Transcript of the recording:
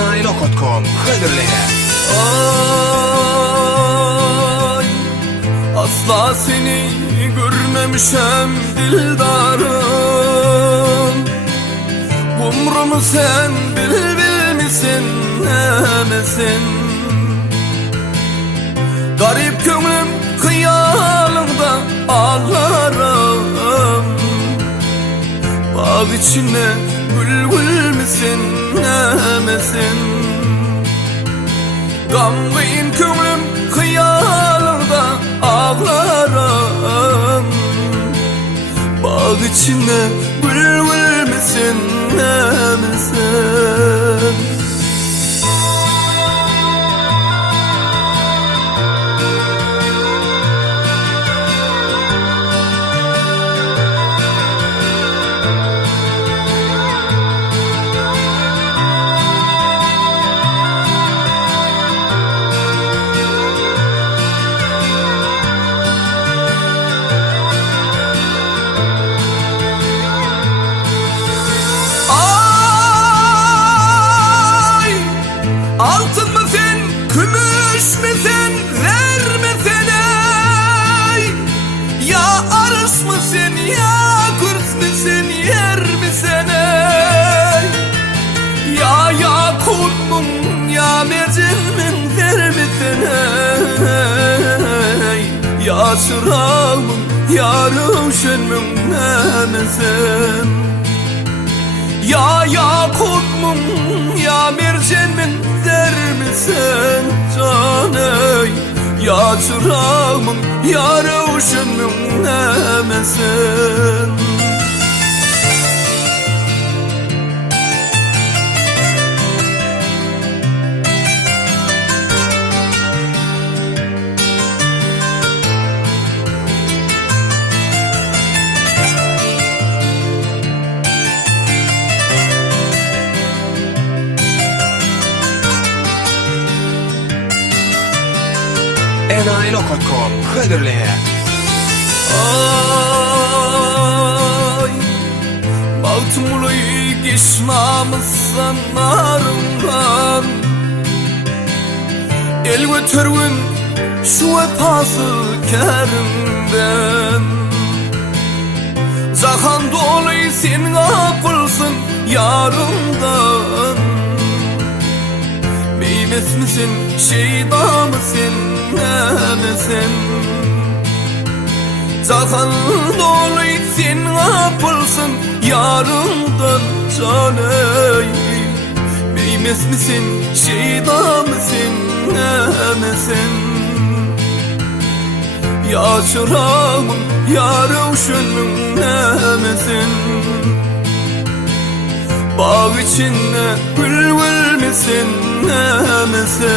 Enayi.com Hıdırlı'ya. Ay, asla seni görmemişem dildarım. Umrumu sen bilmisin nemesin. Garip gönlüm hıyalımda ağlarım. Bağ içine gül misin nemesin. Gamlıyım gönlüm hıyalımda ağlarım. Bağ içine gül misin nemesin. Altın mı sen, gümüş mü sen, zer mi sen ey? Ya arış mı sen, ya kurs mu sen, yer mi sen ey? Ya yakut mu, ya mercan mi, zer mi sen ey? Ya çırak mı, ya ruşen mi, ne sen? Ya yakut mu, ya mercan mi, der misin caney? Ya çırağımın, ya ruşenmin nemesin? Enayi.com Hıdırlı'ya. Ay, baltımlı geçmamızsan narından. El götürün şu epası kerimden. Zahan dolu sen kapılsın yarından. Beymes misin, şeyda mısın, nemesin? Zaten dolu sen kapılsın yarından caney. Beymes misin, şeyda mısın, nemesin? Ya çırağımın, ya ruşenmin nemesin? Bağ içinde gül misin nemesin?